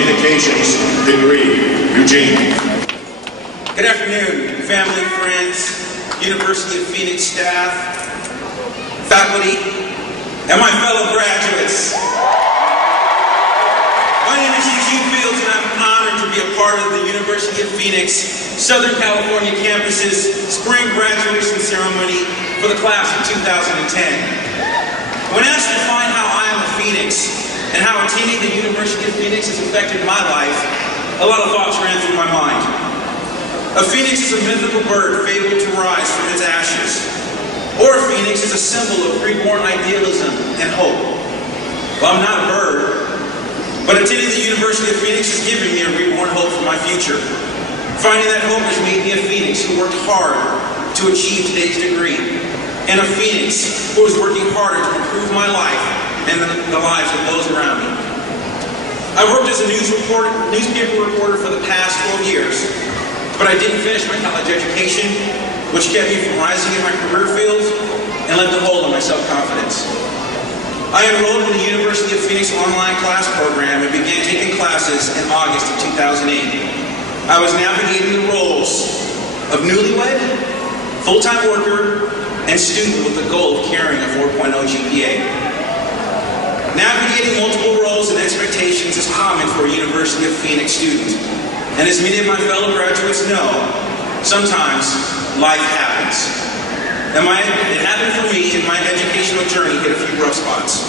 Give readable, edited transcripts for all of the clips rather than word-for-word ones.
Communications degree. Eugene. Good afternoon, family, friends, University of Phoenix staff, faculty, and my fellow graduates. My name is Eugene Fields, and I'm honored to be a part of the University of Phoenix, Southern California campus's spring graduation ceremony for the class of 2010. When asked to define how I am a Phoenix and how attending the University of Phoenix has affected my life, a lot of thoughts ran through my mind. A phoenix is a mythical bird fabled to rise from its ashes. Or a phoenix is a symbol of reborn idealism and hope. Well, I'm not a bird, but attending the University of Phoenix has given me a reborn hope for my future. Finding that hope has made me a phoenix who worked hard to achieve today's degree, and a phoenix who is working harder to improve my life and the lives of those around me. I've worked as a newspaper reporter for the past 12 years, but I didn't finish my college education, which kept me from rising in my career field and left a hole in my self-confidence. I enrolled in the University of Phoenix online class program and began taking classes in August of 2008. I was navigating the roles of newlywed, full-time worker, and student with the goal of carrying a 4.0 GPA. Navigating multiple roles and expectations is common for a University of Phoenix student. And as many of my fellow graduates know, sometimes life happens. It happened for me, and my educational journey hit a few rough spots.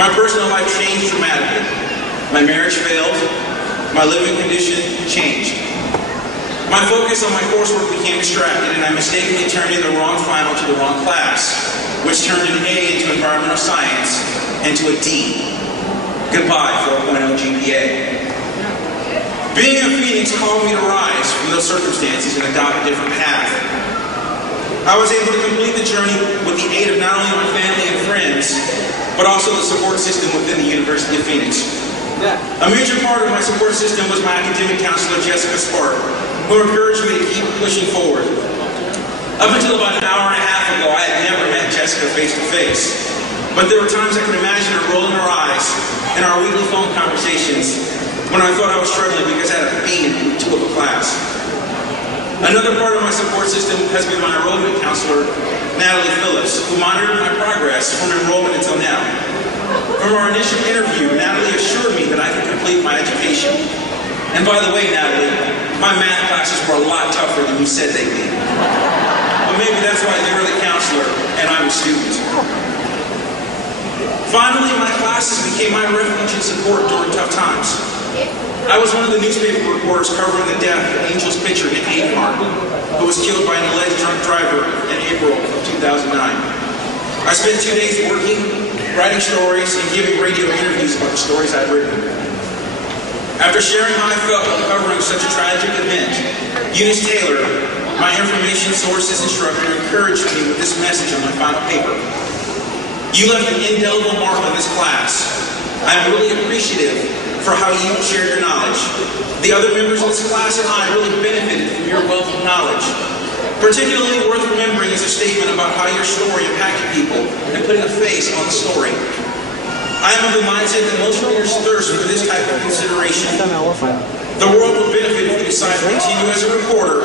My personal life changed dramatically. My marriage failed. My living condition changed. My focus on my coursework became distracted, and I mistakenly turned in the wrong final to the wrong class, which turned an A into environmental science and to a D. Goodbye, 4.0 GPA. Being a Phoenix called me to rise from those circumstances and adopt a different path. I was able to complete the journey with the aid of not only my family and friends, but also the support system within the University of Phoenix. A major part of my support system was my academic counselor, Jessica Spark, who encouraged me to keep pushing forward. Up until about an hour and a half ago, I had never met Jessica face to face, but there were times I could imagine her rolling her eyes in our weekly phone conversations when I thought I was struggling because I had a B in Group 2 of a class. Another part of my support system has been my enrollment counselor, Natalie Phillips, who monitored my progress from enrollment until now. From our initial interview, Natalie assured me that I could complete my education. And by the way, Natalie, my math classes were a lot tougher than you said they'd be. But maybe that's why you were the counselor and I'm a student. Finally, my classes became my refuge and support during tough times. I was one of the newspaper reporters covering the death of Angel's pitcher Nick Ahern, who was killed by an alleged drunk driver in April of 2009. I spent 2 days working, writing stories, and giving radio interviews about the stories I'd written. After sharing how I felt while covering such a tragic event, Eunice Taylor, my information sources instructor, encouraged me with this message on my final paper. You left an indelible mark on this class. I'm really appreciative for how you shared your knowledge. The other members of this class and I really benefited from your wealth of knowledge. Particularly worth remembering is a statement about how your story impacted people and putting a face on the story. I am of the mindset that most readers thirst for this type of consideration. The world will benefit if you decide to continue as a reporter,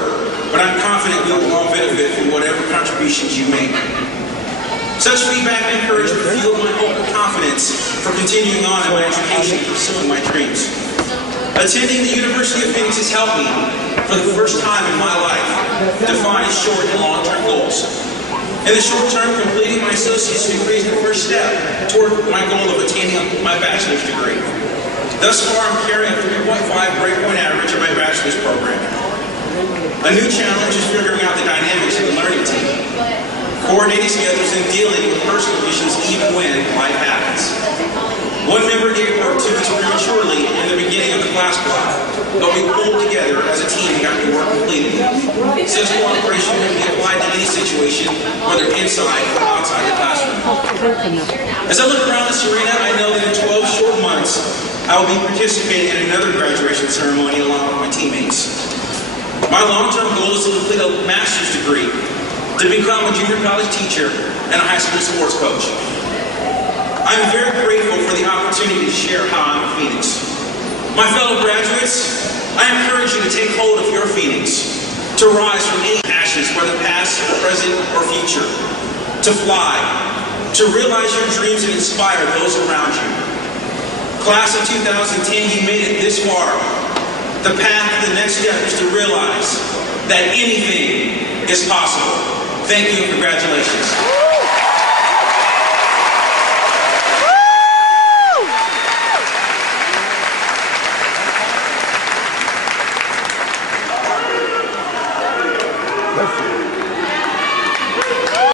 but I'm confident we will all benefit from whatever contributions you make. Such feedback and encouragement fueled my hope and confidence for continuing on in my education and pursuing my dreams. Attending the University of Phoenix has helped me, for the first time in my life, define short and long-term goals. In the short term, completing my associate's degree is the first step toward my goal of attaining my bachelor's degree. Thus far, I'm carrying a 3.5 breakpoint average in my bachelor's program. A new challenge is figuring out the dynamics of the learning team, coordinating schedules, and dealing with personal issues even when life happens. One member gave birth 2 weeks prematurely in the beginning of the class block, but we pulled together as a team and got the work completed. Such cooperation can be applied to any situation, whether inside or outside the classroom. As I look around this arena, I know that in 12 short months, I will be participating in another graduation ceremony along with my teammates. My long-term goal is to complete a master's degree, to become a junior college teacher and a high school sports coach. I'm very grateful for the opportunity to share how I'm a Phoenix. My fellow graduates, I encourage you to take hold of your phoenix, to rise from any ashes, whether past, present, or future, to fly, to realize your dreams and inspire those around you. Class of 2010, you made it this far. The path to the next step is to realize that anything is possible. Thank you and congratulations.